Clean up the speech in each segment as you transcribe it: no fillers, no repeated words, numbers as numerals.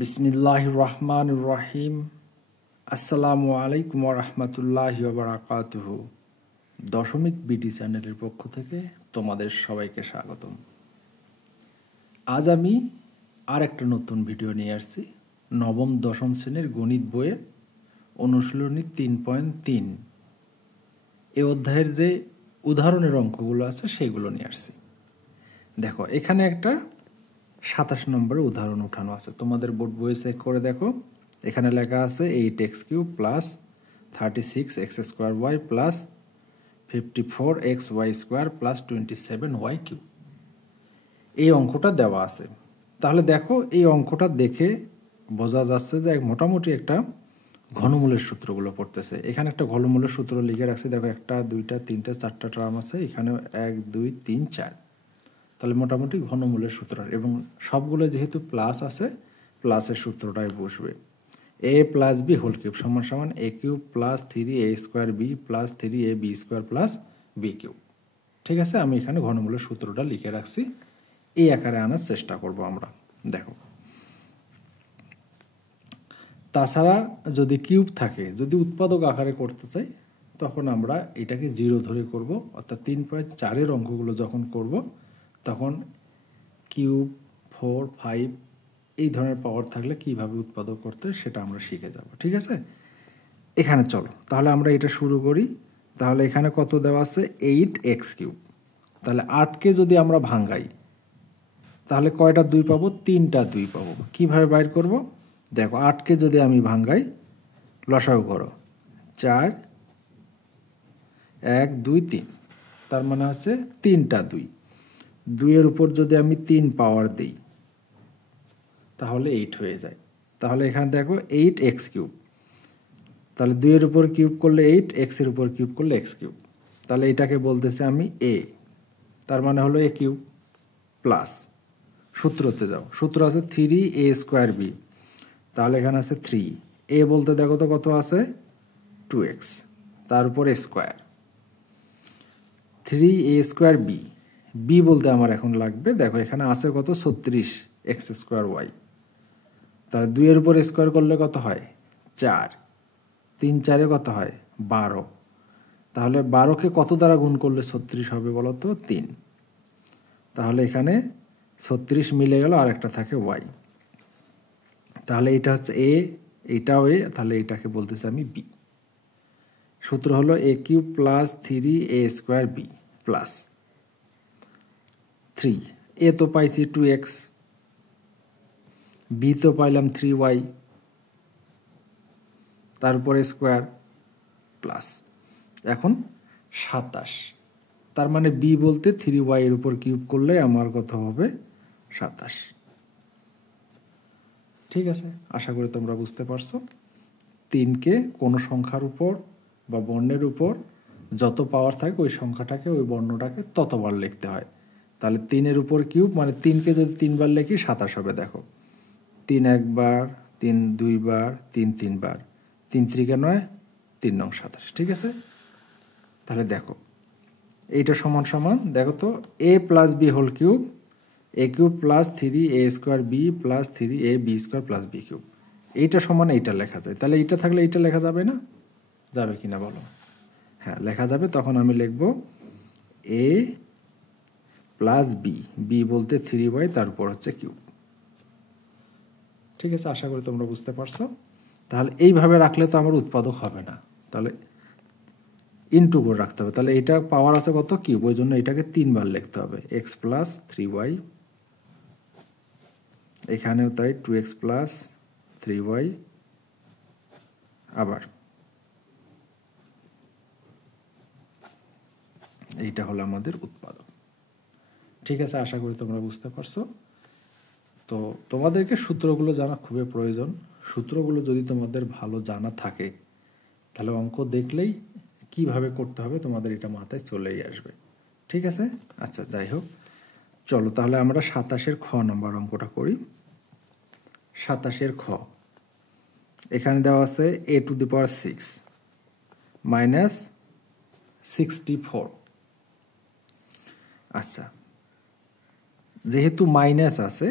বিসমিল্লাহির রহমানির রহিম। আসসালামু আলাইকুম ওয়া রাহমাতুল্লাহি ওয়া বারাকাতুহু। দশমিক বিডি চ্যানেলের পক্ষ থেকে তোমাদের সবাইকে স্বাগতম। আজ আমি আর একটা নতুন ভিডিও নিয়ে আসছি। নবম দশম শ্রেণীর গণিত বইয়ের অনুশীলনী 3.3 এই অধ্যায়ের যে উদাহরণের অঙ্কগুলো আছে সেইগুলো নিয়ে আসছি। দেখো, এখানে একটা 27 নম্বরের উদাহরণ উঠানো আছে। তোমাদের বোর্ড বইয়ে চেক করে দেখো। এখানে লেখা আছে 8x³ plus 36x² plus 54xy² plus 27y³ এই অঙ্কটা দেওয়া আছে। তাহলে দেখো, এই অঙ্কটা দেখে বোঝা যাচ্ছে যে মোটামুটি একটা ঘনমূলের সূত্রগুলো পড়তেছে। এখানে একটা ঘনমূলের সূত্র লিখে রাখছি। দেখো, 1 2 3 4টা টার্ম আছে। এখানেও 1 2 3 4। তাহলে মোটামুটি ঘনমূলের সূত্র, এবং সবগুলো যেহেতু প্লাস আছে, প্লাসের সূত্রটাই বসবে। a plus B whole cube সমান সমান a³ plus 3a² B plus 3ab² plus b³। ঠিক আছে, আমি এখানে ঘনমূলের সূত্রটা লিখে রাখছি। এই আকারে আনার চেষ্টা করব আমরা। দেখো, তাছাড়া যদি কিউব থাকে, যদি উৎপাদক আকারে করতে চাই, তখন আমরা এটাকে 0 ধরে করব। অর্থাৎ 3.4 অঙ্কগুলো যখন করব, তখন কিউব 4 5 এই ধরনের পাওয়ার থাকলে কিভাবে উৎপাদক করতে সেটা আমরা শিখে যাব। ঠিক আছে, এখানে চলো তাহলে আমরা এটা শুরু করি। তাহলে এখানে কত দেওয়া আছে? 8x³। তাহলে 8কে যদি আমরা ভাঙাই, তাহলে কয়টা 2 পাবো? 3টা 2 পাবো। কিভাবে বাইর করব? দেখো, 8কে যদি আমি ভাঙাই, লসাগু করো, 4 1 2 3, তার মানে হচ্ছে 3টা 2। 2 এর উপর যদি আমি 3 পাওয়ার দিই, তাহলে 8 হয়ে যায়। তাহলে এখানে দেখো 8x³। তাহলে 2 এর উপর কিউব করলে 8, x এর উপর কিউব করলে x³। তাহলে এটাকে বলতেছে আমি a, তার মানে হলো a³ প্লাস, সূত্রতে যাও, সূত্র আছে 3a²b। তাহলে এখানে আছে 3, a বলতে দেখো তো কত আছে? 2x, তার উপর স্কোয়ার, 3a²b। b বলতে আমার এখন লাগবে, দেখো এখানে আছে কত? 36x²y। তাহলে 2 এর উপর স্কোয়ার করলে কত হয়? 4, 3 4 কত হয়? 12। তাহলে 12কে কত দ্বারা গুণ করলে 36 হবে বলো তো? 3। তাহলে এখানে 36 মিলে গেল, আর একটা থাকে y। তাহলে এটা হচ্ছে a, এটাও a, তাহলে এটাকে বলতেছে আমি b। সূত্র হলো a³ plus 3a² b plus 3, a তো পাইছি 2x, b তো পাইলাম 3y, তারপরে স্কোয়ার প্লাস এখন 27। তার মানে b বলতে 3y এর উপর কিউব করলে আমার কত হবে? 27। ঠিক আছে, আশা করি তোমরা বুঝতে পারছো। 3কে কোনো সংখ্যার উপর বা বর্ণের উপর যত পাওয়ার থাকে, ওই সংখ্যাটাকে, ওই বর্ণটাকে ততবার লিখতে হয়। তাহলে 3 এর উপর কিউব মানে 3কে যদি 3 বার লিখি 27 হবে। দেখো, 3 একবার, 3 2বার, 3 3বার, 3 3 9, 3 9 27। ঠিক আছে, তাহলে দেখো এইটা সমান সমান, দেখো তো, a plus B whole cube, a³ plus 3a² b plus 3ab² plus b³। এইটা সমান এইটা লেখা যায়। তাহলে এইটা থাকলে এইটা লেখা যাবে না? যাবে কিনা বলো? হ্যাঁ, লেখা যাবে। তখন আমি লিখব a প্লাস বি, বি বলতে 3y, তার উপর হচ্ছে কিউব। ঠিক আছে, আশা করি তোমরা বুঝতে পারছো। তাহলে এইভাবে রাখলে তো আমার উৎপাদক হবে না, তাহলে ইনটু করে রাখতে হবে। তাহলে এটা পাওয়ার আছে কত? কিউব, ওই জন্য এটাকে 3 বার লিখতে হবে। x প্লাস 3y, এখানেও তাই 2x প্লাস 3y, আবার এইটা হলো আমাদের উৎপাদক। ঠিক আছে, আশা করি তোমরা বুঝতে পারছো। তো তোমাদেরকে সূত্রগুলো জানা খুবই প্রয়োজন। সূত্রগুলো যদি তোমাদের ভালো জানা থাকে, তাহলে অঙ্ক দেখলেই কিভাবে করতে হবে তোমাদের এটা মাথায় চলেই আসবে। ঠিক আছে, আচ্ছা, যাই হোক, চলো তাহলে আমরা 27-এর খ নম্বর অঙ্কটা করি। 27-এর খ, এখানে দেওয়া আছে a⁶ মাইনাস 64। আচ্ছা, যেহেতু মাইনাস আছে,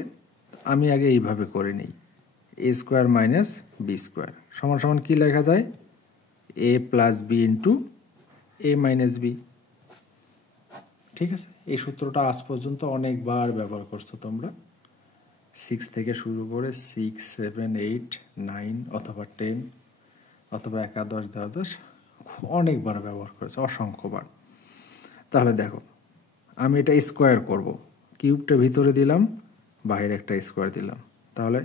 আমি আগে এইভাবে করে নিই। এ স্কোয়ার মাইনাস বি স্কোয়ার সমান সমান কী লেখা যায়, এ প্লাস বি ইন্টু এ মাইনাস বি। ঠিক আছে, এই সূত্রটা আজ পর্যন্ত অনেকবার ব্যবহার করছো তোমরা, 6 থেকে শুরু করে 6, 7, 8, 9 অথবা 10 অথবা একাদশ দ্বাদশ অনেকবার ব্যবহার করেছে, অসংখ্যবার। তাহলে দেখো আমি এটা স্কোয়ার করব, কিউবটা ভিতরে দিলাম, বাইরে একটা স্কোয়ার দিলাম, তাহলে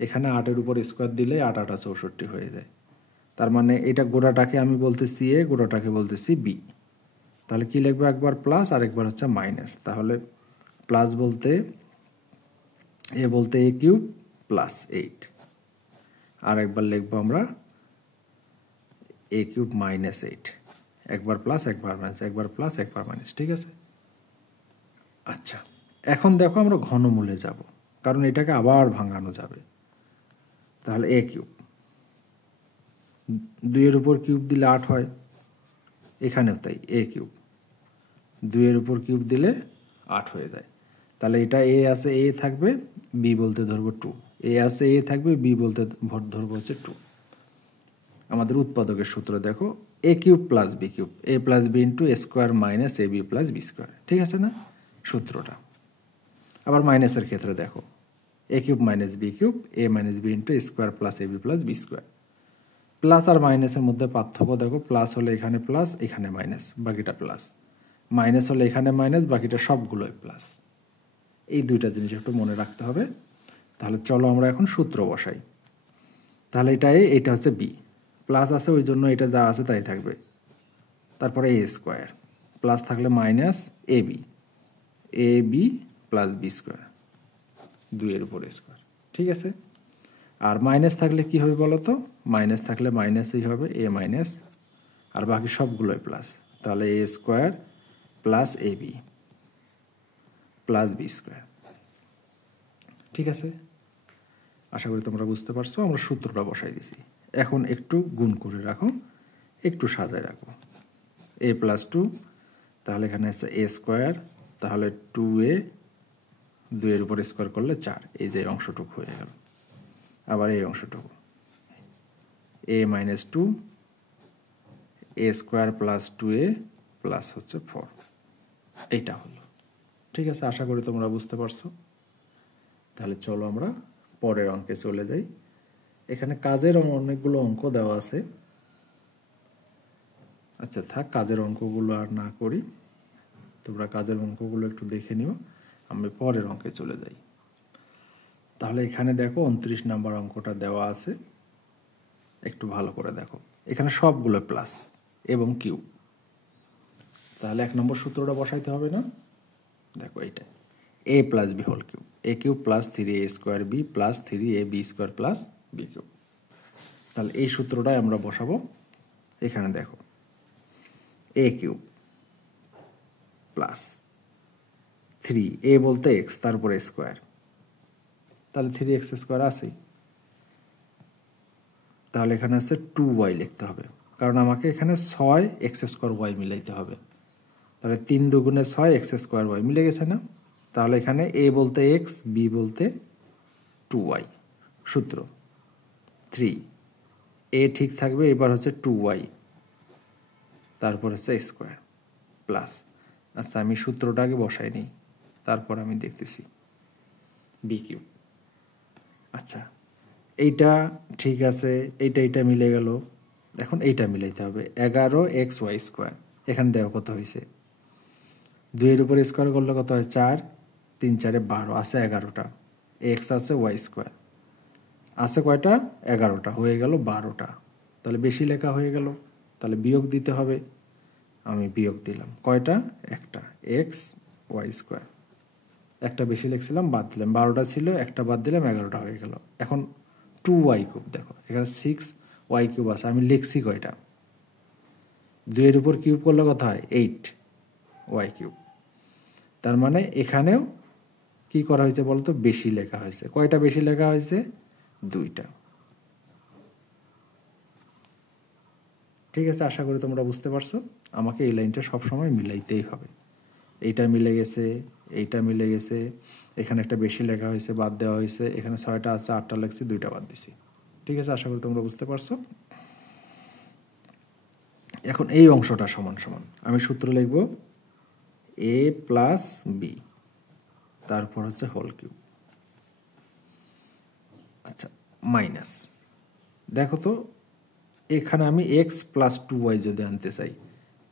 এখানে 8-এর উপর স্কোয়ার দিলে 8 8 64 হয়ে যায়। তার মানে এটা গোড়াটাকে আমি বলতেছি এ, গোড়াটাকে বলতেছি বি। তাহলে কি লিখবো, একবার প্লাস আর একবার হচ্ছে মাইনাস। তাহলে প্লাস বলতে এ বলতে এ কিউব প্লাস 8, আর একবার লিখবো আমরা এ কিউব মাইনাস 8, একবার প্লাস একবার মাইনাস, একবার প্লাস একবার মাইনাস। ঠিক আছে, আচ্ছা এখন দেখো আমরা ঘনমূলে যাব, কারণ এটাকে আবার ভাঙানো যাবে। তাহলে এ কিউব, 2-এর উপর কিউব দিলে 8 হয়, এখানেও তাই, এ কিউব 2-এর উপর কিউব দিলে 8 হয়ে যায়। তাহলে এটা এ আছে, এ থাকবে, বি বলতে ধরবো 2, এ আছে এ থাকবে, বি বলতে ধরবো হচ্ছে 2। আমাদের উৎপাদকের সূত্র দেখো, A cube plus B cube, A plus B into A square minus A B plus B square. ঠিক আছে না সূত্রটা? আবার মাইনাসের ক্ষেত্রে দেখো, A cube minus B cube, A minus B into A square plus A B plus B square. Plus আর মাইনাসের মধ্যে পার্থক্য দেখো, প্লাস হলে এখানে প্লাস, এখানে মাইনাস, বাকিটা প্লাস, মাইনাস হলে এখানে মাইনাস, বাকিটা সবগুলোই প্লাস। এই দুইটা জিনিস একটু মনে রাখতে হবে। তাহলে চলো আমরা এখন সূত্র বসাই। তাহলে এটা এ, এটা হচ্ছে বি, প্লাস আছে ওই জন্য এটা যা আছে তাই থাকবে। তারপরে এ স্কোয়ার, প্লাস থাকলে minus A B plus B square, 2-এর উপর স্কোয়ার। ঠিক আছে, আর মাইনাস থাকলে কি হবে বলো তো, মাইনাস থাকলে মাইনাসই হবে, এ মাইনাস, আর বাকি সবগুলোই প্লাস। তাহলে এ square plus A B plus B square. ঠিক আছে, আশা করি তোমরা বুঝতে পারছো। আমরা সূত্রটা বসাই দিছি, এখন একটু গুণ করে রাখো, একটু সাজায় রাখো। এ প্লাস 2, তাহলে এখানে আছে এ স্কোয়ার, তাহলে 2a, 2-এর উপর স্কোয়ার করলে 4, এই যে অংশটুকু হয়ে গেল। আবার এই অংশটুকু এ মাইনাস 2, এ স্কোয়ার প্লাস 2a প্লাস হচ্ছে 4, এইটা হলো। ঠিক আছে, আশা করি তোমরা বুঝতে পারছো। তাহলে চলো আমরা পরের অঙ্কে চলে যাই। এখানে কাজের অনেকগুলো অঙ্ক দেওয়া আছে। আচ্ছা থাক, কাজের অঙ্কগুলো আর না করি, তোমরা কাজের অঙ্কগুলো একটু দেখে নিও, আমি পরের অঙ্কে চলে যাই। তাহলে এখানে দেখো 29 নাম্বার অঙ্কটা দেওয়া আছে, একটু ভালো করে দেখো, এখানে সবগুলো প্লাস এবং কিউব। তাহলে 1 নম্বর সূত্রটা বসাইতে হবে না? দেখো এইটা, A plus B whole cube, A cube plus 3a square B plus 3ab square plus B cube. তাহলে এই সূত্রটাই আমরা বসাবো। এখানে দেখো এ কিউব প্লাস 3, এ বলতে এক্স, তারপরে স্কোয়ার, তাহলে 3x স্কোয়ার আছেই। তাহলে এখানে আছে 2y লিখতে হবে, কারণ আমাকে এখানে 6x স্কোয়ার y মিলাইতে হবে। তাহলে 3 দুগুণে 6, x স্কোয়ার y মিলে গেছে না? তাহলে এখানে a বলতে x, b বলতে 2y। সূত্র 3, a ঠিক থাকবে, এবার হচ্ছে 2y, তারপর হচ্ছে স্কোয়ার প্লাস, আচ্ছা আমি সূত্রটাকে বসাই নিই, তারপর আমি দেখতেছি, বি কিউব। আচ্ছা এইটা ঠিক আছে, এইটা মিলে গেল, এখন এইটা মিলাইতে হবে, 11xy স্কোয়ার। এখানে দেখো কত হয়েছে, 2-এর উপরে স্কোয়ার করলে কত হয়, 4, 3 4 12, আছে 11টা, এক্স আছে, ওয়াই স্কোয়ার আছে কয়টা, 11টা, হয়ে গেল 12টা। তাহলে বেশি লেখা হয়ে গেল, তাহলে বিয়োগ দিতে হবে, আমি বিয়োগ দিলাম, কয়টা, একটা, এক্স ওয়াই স্কোয়ার, একটা বেশি লিখছিলাম, বাদ দিলাম, 12টা ছিল, একটা বাদ দিলাম, 11টা হয়ে গেল। এখন 2y কিউব, দেখো এখানে 6y কিউব আছে, আমি লিখছি কয়টা, 2-এর উপর কিউব করলে কত হয়, 8y কিউব। তার মানে এখানেও কি করা হয়েছে বলতো, বেশি লেখা হয়েছে। কয়টা বেশি লেখা হয়েছে, 2টা। ঠিক আছে, আশা করি তোমরা বুঝতে পারছো। আমাকে এই লাইনটা সবসময় মিলাইতেই হবে, এইটা মিলে গেছে, এইটা মিলে গেছে, এখানে একটা বেশি লেখা হয়েছে, বাদ দেওয়া হয়েছে, এখানে 6টা আছে, 8টা লিখছি, 2টা বাদ দিছি। ঠিক আছে, আশা করি তোমরা বুঝতে পারছো। এখন এই অংশটা সমান সমান আমি সূত্র লিখব a প্লাস বি, তারপর হচ্ছে হোল কিউব। আচ্ছা, মাইনাস, দেখো তো এখানে আমি x প্লাস 2y যদি আনতে চাই,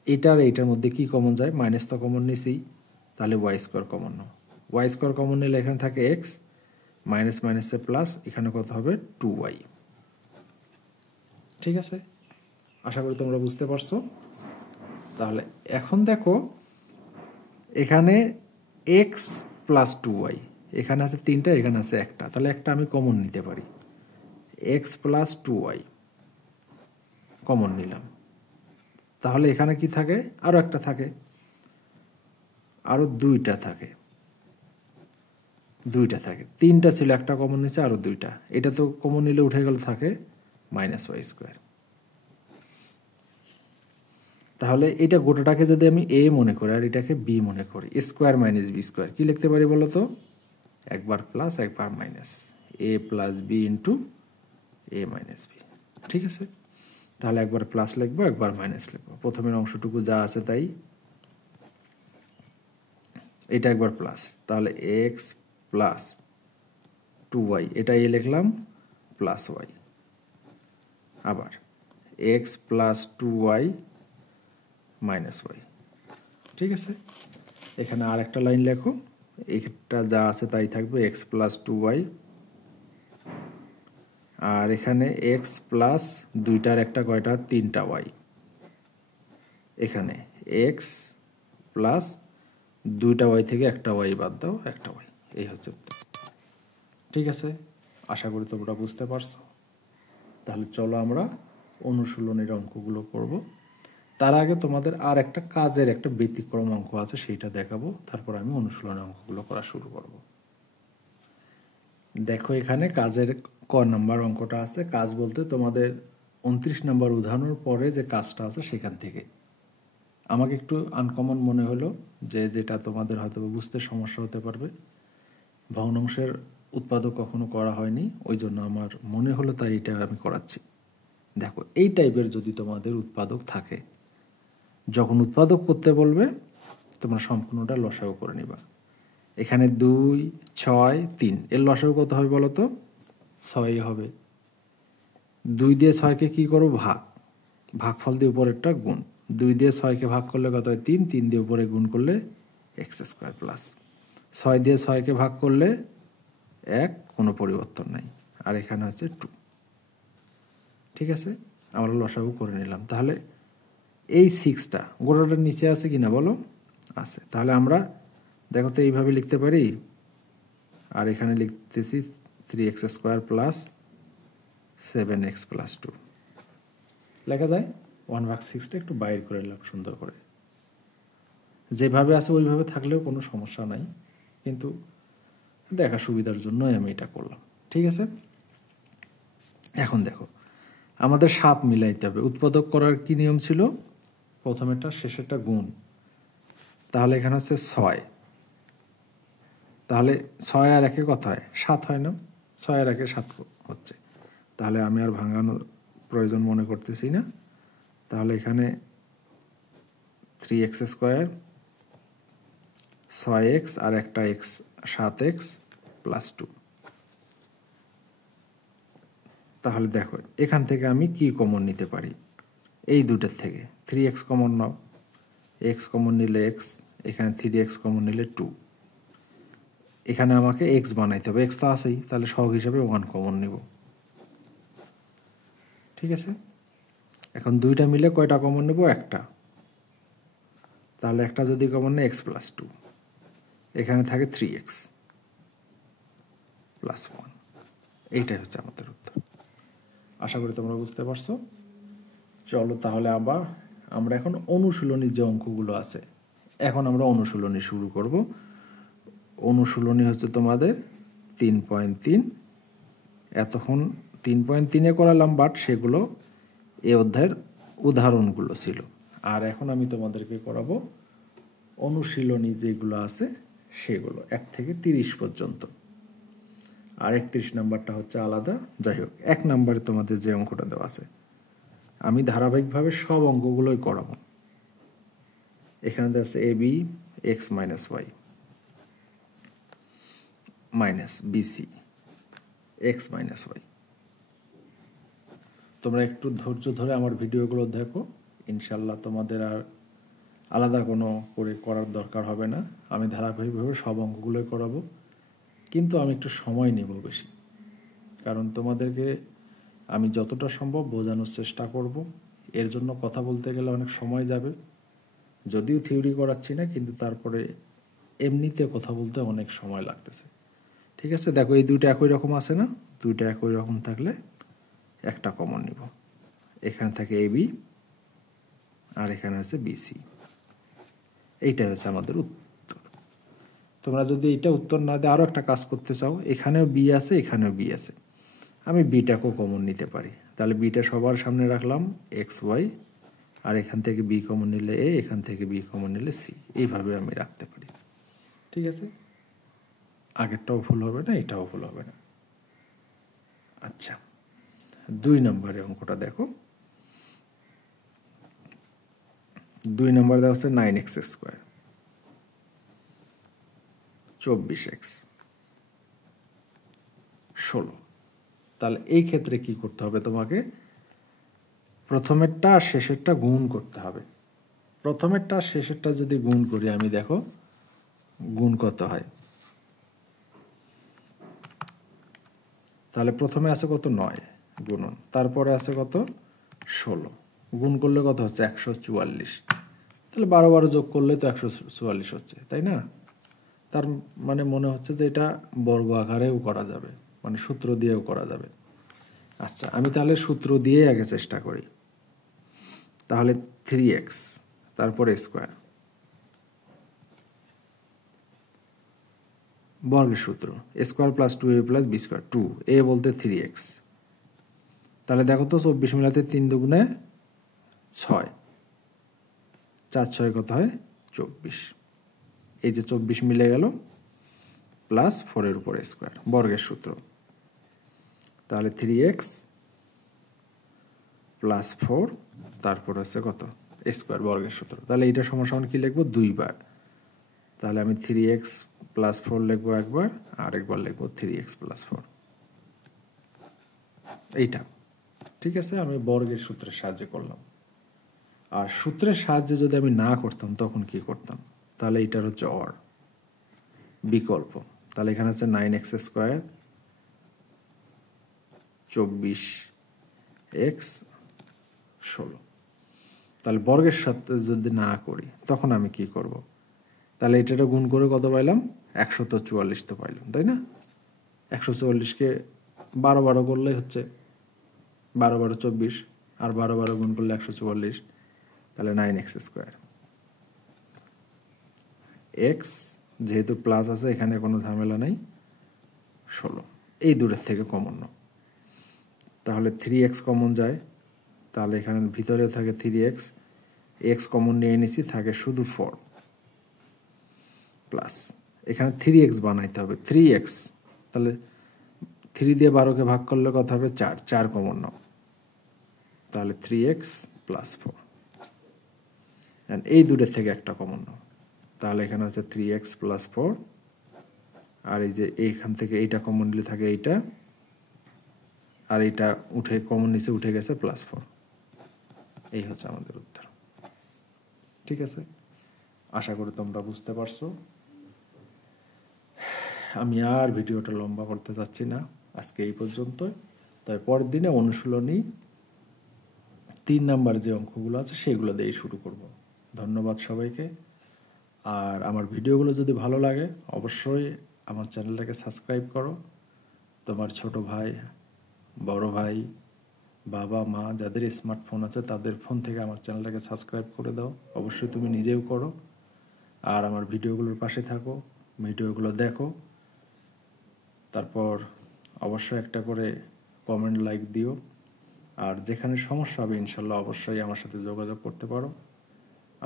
এটার এইটার মধ্যে কি কমন যায়? মাইনাস তো কমন নিছি, তাহলে ওয়াই স্কোয়ার কমন নাও। ওয়াই স্কোয়ার কমন নিলে এখানে থাকে এক্স, মাইনাস মাইনাসে প্লাস, এখানে কত হবে? 2y। ঠিক আছে, আশা করি তোমরা বুঝতে পারছো। তাহলে এখন দেখো এখানে এক্স প্লাস 2y, এখানে আছে 3টা, এখানে আছে 1টা, তাহলে একটা আমি কমন নিতে পারি। এক্স প্লাস 2y কমন নিলাম, তাহলে এখানে কি থাকে? আরো একটা থাকে, আরো 2টা থাকে, 3টা ছিল, একটা কমন নিচ্ছে, আরো 2টা, এটা তো কমন নিলে উঠে গেল, থাকে মাইনাস ওয়াই স্কোয়ার। তাহলে এটা গোটাটাকে যদি আমি এ মনে করি আর এটাকে বি মনে করি, স্কোয়ার মাইনাস বি স্কোয়ার, কি লিখতে পারি বলো তো? একবার প্লাস একবার মাইনাস, এ প্লাস বি ইন্টু এ মাইনাস বি। ঠিক আছে, তাহলে একবার প্লাস লিখবো, একবার মাইনাস লিখবো, প্রথমের অংশটুকু যা আছে তাই, এটা একবার প্লাস, তাহলে এক্স প্লাস 2y, এটা এ লিখলাম, প্লাস ওয়াই, আবার X plus 2y minus Y. ঠিক আছে, এখানে আর একটা লাইন লেখো, এটা যা আছে তাই থাকবে, এক্স প্লাস 2y, আর এখানে এক্স প্লাস 2টার একটা কয়টা? 3টা ওয়াই, এখানে এক্স প্লাস 2টা ওয়াই থেকে একটা ওয়াই বাদ দাও, একটা ওয়াই, এই হচ্ছে। ঠিক আছে, আশা করি তোমরা বুঝতে পারছো। তাহলে চলো আমরা অনুশীলনের অঙ্কগুলো করব। তার আগে তোমাদের আর একটা কাজের একটা ব্যতিক্রম অঙ্ক আছে, সেইটা দেখাবো, তারপর আমি অনুশীলনের অঙ্কগুলো করা শুরু করব। দেখো এখানে কাজের ক নাম্বার অঙ্কটা আছে। কাজ বলতে তোমাদের 29 নাম্বার উদাহরণের পরে যে কাজটা আছে সেখান থেকে আমাকে একটু আনকমন মনে হলো, যেটা তোমাদের হয়তো বুঝতে সমস্যা হতে পারবে। ভগ্নাংশের উৎপাদক কখনো করা হয়নি, ওই জন্য আমার মনে হলো, তাই এটা আমি করাচ্ছি। দেখো এই টাইপের যদি তোমাদের উৎপাদক থাকে, যখন উৎপাদক করতে বলবে তোমরা সম্পূর্ণটা লসাগু করে নিবা। এখানে 2, 6, 3, এর লসাগু কত হবে বলো তো? 6 হবে। 2 দিয়ে 6কে কি করো? ভাগফল দিয়ে উপরেরটা গুণ। 2 দিয়ে 6কে ভাগ করলে কত হয়? 3, 3 দিয়ে উপরে গুণ করলে এক্স স্কোয়ার প্লাস 6 দিয়ে 6কে ভাগ করলে 1, কোনো পরিবর্তন নাই, আর এখানে হচ্ছে 2। ঠিক আছে, আমরা লসাগু করে নিলাম। তাহলে এই 6টা গোটাটার নিচে আছে কিনা বলো? আছে। তাহলে আমরা দেখো তো এইভাবে লিখতে পারি, আর এখানে লিখতেছি 3x square plus 7x plus 2 লেখা যায়। 1/6টা একটু বাইর করে নিলাম সুন্দর করে, যেভাবে আছে ওইভাবে থাকলেও কোনো সমস্যা নাই, কিন্তু দেখা সুবিধার জন্যই আমি এটা করলাম। ঠিক আছে, এখন দেখো আমাদের 7 মিলাইতে হবে। উৎপাদক করার কি নিয়ম ছিল? প্রথমেরটা শেষেরটা গুণ, তাহলে এখানে হচ্ছে 6, তাহলে 6 আর 1 কত হয়? 7 হয় না? 6 আর 1 7 হচ্ছে, তাহলে আমি আর ভাঙানোর প্রয়োজন মনে করতেছি না। তাহলে এখানে 3x স্কোয়ার, 6x আর একটা x, 7x প্লাস 2। তাহলে দেখো এখান থেকে আমি কি কমন নিতে পারি? এই দুটোর থেকে 3x কমন নাও, x কমন নিলে x, এখানে 3x কমন নিলে 2, এখানে আমাকে x বানাইতে হবে, x তো আছেই, তাহলে সহগ হিসাবে 1 কমন নিব। ঠিক আছে, এখন 2টা মিলে কয়টা কমন নেব? একটা, তাহলে একটা যদি কমন নেই x প্লাস 2, এখানে থাকে 3x প্লাস 1। এইটাই হচ্ছে আমাদের উত্তর। আশা করি তোমরা বুঝতে পারছো। চলো তাহলে আবার আমরা এখন অনুশীলনী যে অঙ্কগুলো আছে, এখন আমরা অনুশীলনী শুরু করব। অনুশীলনী হচ্ছে তোমাদের 3.3। এতক্ষণ 3.3-এ করালাম, বাট সেগুলো এই অধ্যায়ের উদাহরণগুলো ছিল। আর এখন আমি তোমাদেরকে করাবো অনুশীলনী যেগুলো আছে সেগুলো 1 থেকে 30 পর্যন্ত। আর 31 নাম্বারটা হচ্ছে আলাদা। যাই হোক, 1 নাম্বারে তোমাদের যে অঙ্কটা দেওয়া আছে, আমি ধারাবাহিকভাবে সব অঙ্কগুলোই করাবো। এখানে দেওয়া আছে AB x minus Y minus BC X minus Y. তোমরা একটু ধৈর্য ধরে আমার ভিডিওগুলো দেখো, ইনশাল্লাহ তোমাদের আর আলাদা কোনো করে করার দরকার হবে না। আমি ধারাবাহিকভাবে সব অঙ্কগুলোই করাবো, কিন্তু আমি একটু সময় নেব বেশি, কারণ তোমাদেরকে আমি যতটা সম্ভব বোঝানোর চেষ্টা করব। এর জন্য কথা বলতে গেলে অনেক সময় যাবে, যদিও থিওরি করাচ্ছি না, কিন্তু তারপরে এমনিতে কথা বলতে অনেক সময় লাগতেছে। ঠিক আছে, দেখো এই দুইটা একই রকম আছে না? দুইটা একই রকম থাকলে একটা কমন নিব। এখানে থাকে এবি আর এখানে আছে বিসি। এইটাই হচ্ছে আমাদের উত্তর। তোমরা যদি এটা উত্তর না দিয়ে আরও একটা কাজ করতে চাও, এখানেও বি আছে এখানেও বি আছে, আমি বিটাকেও কমন নিতে পারি। তাহলে বিটা সবার সামনে রাখলাম এক্স ওয়াই, আর এখান থেকে বি কমন নিলে এ, এখান থেকে বি কমন নিলে সি, এইভাবে আমি রাখতে পারি। ঠিক আছে, আগেরটাও ভুল হবে না, এটাও ভুল হবে না। আচ্ছা, 2 নম্বরের অঙ্কটা দেখো। 2 নম্বর দেওয়া হচ্ছে 9x স্কোয়ার 24x 16। তাহলে এই ক্ষেত্রে কি করতে হবে? তোমাকে প্রথমেরটা আর শেষেরটা গুণ করতে হবে। প্রথমেরটা আর শেষেরটা যদি গুণ করি আমি, দেখো গুণ কত হয়। তাহলে প্রথমে আছে কত? 9 গুণন, তারপরে আছে কত? 16, গুণ করলে কত হচ্ছে? 144। তাহলে 12 12 যোগ করলে তো 144 হচ্ছে, তাই না? তার মানে মনে হচ্ছে যে এটা বর্গ আকারেও করা যাবে, মানে সূত্র দিয়েও করা যাবে। আচ্ছা, আমি তাহলে সূত্র দিয়ে আগে চেষ্টা করি। তাহলে 3x তারপরে স্কোয়ার, বর্গের সূত্র square plus 2a plus B square, 2a বলতে 3x। তাহলে দেখো তো 24 মিলাতে 3 দুগুণে 6, 4 6 কত হয়? 24। এই যে 24 মিলে গেল, প্লাস 4 এর উপর স্কোয়ার, বর্গের সূত্র। তাহলে 3x প্লাস 4 তারপর হচ্ছে কত? স্কোয়ার, বর্গের সূত্র। তাহলে এইটা সমান সমান কি লিখবো? 2 বার। তাহলে আমি 3x প্লাস 4 লিখবো একবার, আর একবার লিখবো 3x প্লাস 4, এইটা। ঠিক আছে, আমি বর্গের সূত্রের সাহায্যে করলাম। আর সূত্রের সাহায্যে যদি আমি না করতাম তখন কি করতাম? তাহলে এইটার হচ্ছে অর, বিকল্প। তাহলে এখানে হচ্ছে 9x স্কোয়ার 24x 16। তাহলে বর্গের সাথে যদি না করি তখন আমি কি করব? তাহলে এটা গুণ করে কত পাইলাম? 144 তো পাইলাম, তাই না? 144কে 12 12 করলে হচ্ছে 12 12 24, আর 12 12 গুণ করলে 144। তাহলে 9x স্কোয়ার, এক্স যেহেতু প্লাস আছে এখানে কোনো ঝামেলা নেই, 16। এই দূরের থেকে কমন নাও। তাহলে 3x কমন যায়, তাহলে এখানে ভিতরে থাকে 3x, এক্স কমন নিয়ে নিছি, থাকে শুধু 4 প্লাস এখানে 3x বানাইতে হবে, 3x। তাহলে 3 দিয়ে 12কে ভাগ করলে কত হবে? 4, 4 কমন নাও, তাহলে 3x প্লাস 4। এই দূরের থেকে একটা কমন নাও, তাহলে এখানে আছে 3x প্লাস 4, আর এই যে এইখান থেকে এইটা কমন নিলে থাকে এইটা, আর এইটা উঠে কমন নিচে উঠে গেছে প্লাস 4। এই হচ্ছে আমাদের উত্তর। ঠিক আছে, আশা করি তোমরা বুঝতে পারছো। আমি আর ভিডিওটা লম্বা করতে চাচ্ছি না, আজকে এই পর্যন্ত। তাই পরের দিনে অনুশীলনী 3 নাম্বার যে অঙ্কগুলো আছে সেগুলো দিয়ে শুরু করব। ধন্যবাদ সবাইকে। আর আমার ভিডিওগুলো যদি ভালো লাগে অবশ্যই আমার চ্যানেলটাকে সাবস্ক্রাইব করো। তোমার ছোট ভাই, বড় ভাই, বাবা মা যাদের স্মার্টফোন আছে তাদের ফোন থেকে আমার চ্যানেলটাকে সাবস্ক্রাইব করে দাও। অবশ্যই তুমি নিজেও করো, আর আমার ভিডিওগুলোর পাশে থাকো, ভিডিওগুলো দেখো। তারপর অবশ্যই একটা করে কমেন্ট, লাইক দিও। আর যেখানে সমস্যা হবে ইনশাল্লাহ অবশ্যই আমার সাথে যোগাযোগ করতে পারো।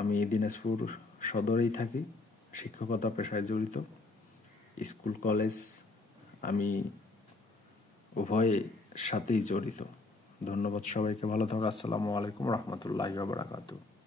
আমি দিনাজপুর সদরেই থাকি। শিক্ষকতা পেশায় জড়িত। স্কুল কলেজ আমি উভয়ের সাথেই জড়িত। ধন্যবাদ সবাইকে। ভালো থাকো। আসসালামু আলাইকুম রহমতুল্লাহি ওয়া বারাকাতুহু।